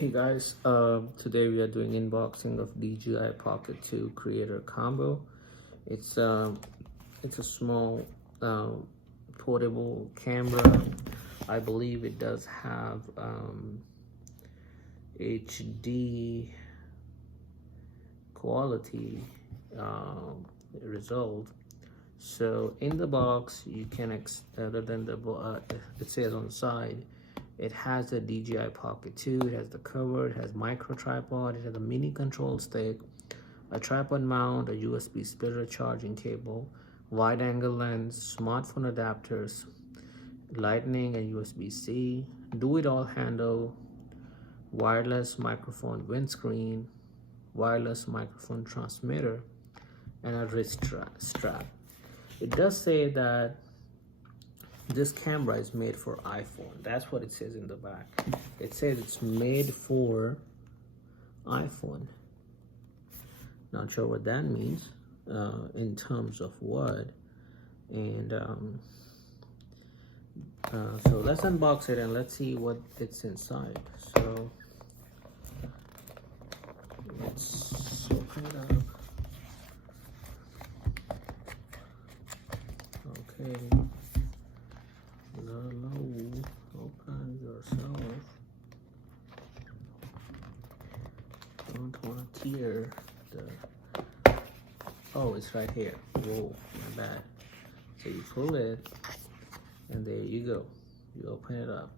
Hey guys, today we are doing unboxing of DJI Pocket 2 Creator Combo. It's a small portable camera. I believe it does have HD quality result. So in the box, you can other than the it says on the side. It has the DJI Pocket 2, it has the cover, it has micro tripod, it has a mini control stick, a tripod mount, a USB splitter charging cable, wide angle lens, smartphone adapters, lightning and USB-C, do-it-all handle, wireless microphone windscreen, wireless microphone transmitter, and a wrist strap. It does say that this camera is made for iPhone. That's what it says in the back. It says it's made for iPhone. Not sure what that means in terms of what. And so let's unbox it and let's see what it's inside. So let's open it up. Okay. Low, open yourself. Don't want to tear the. Oh, it's right here. Whoa, my bad. So you pull it, and there you go. You open it up.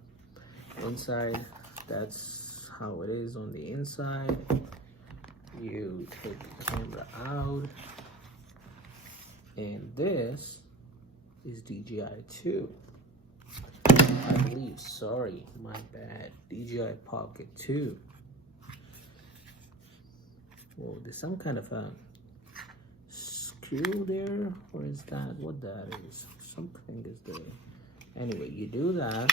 Inside, that's how it is on the inside. You take the camera out, and this is DJI 2. I believe, sorry, my bad. DJI Pocket 2. Whoa, there's some kind of a screw there, or is that what that is? Something is there. Anyway, you do that.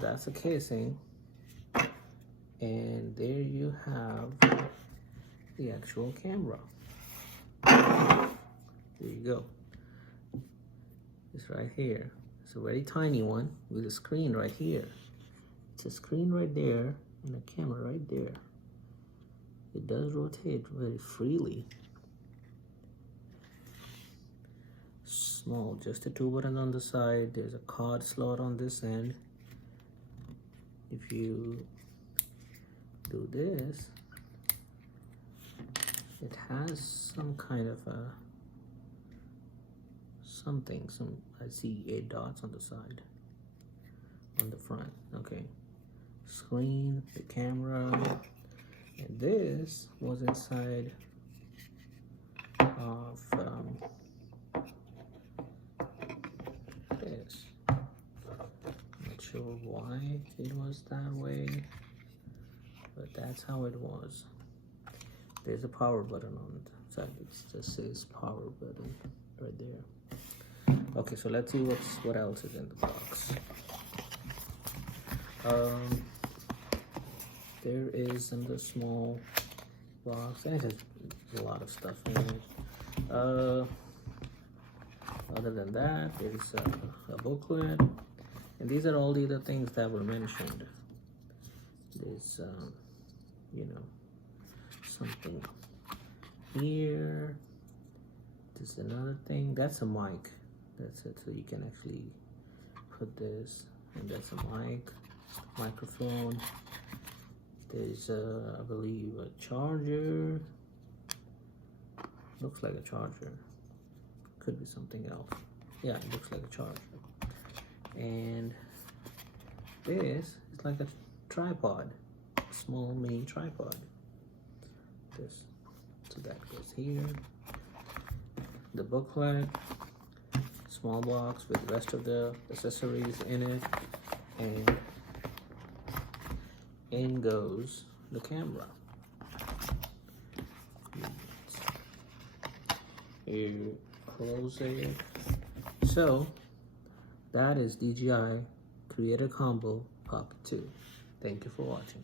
That's a casing, and there you have the actual camera. There you go. It's right here. It's a very tiny one with a screen right here. It's a screen right there and a camera right there. It does rotate very freely. Small, just a 2 button on the side. There's a card slot on this end. If you do this, it has some kind of a I see 8 dots on the side, on the front. Okay, screen, the camera, and this was inside of this. Not sure why it was that way, but that's how it was. There's a power button on the side. It just says power button right there. Okay, so let's see what else is in the box. There is in the small box, and it has a lot of stuff in it. Other than that, there's a booklet, and these are all the other things that were mentioned. There's, you know, something here. There's another thing. That's a mic. That's it. So you can actually put this, and that's a microphone. There's I believe a charger. Looks like a charger. Could be something else. Yeah, it looks like a charger. And this is like a tripod, small mini tripod. This, so that goes here. The booklet, small box with the rest of the accessories in it, and in goes the camera. You close it. So that is DJI Creator Combo Pocket 2. Thank you for watching.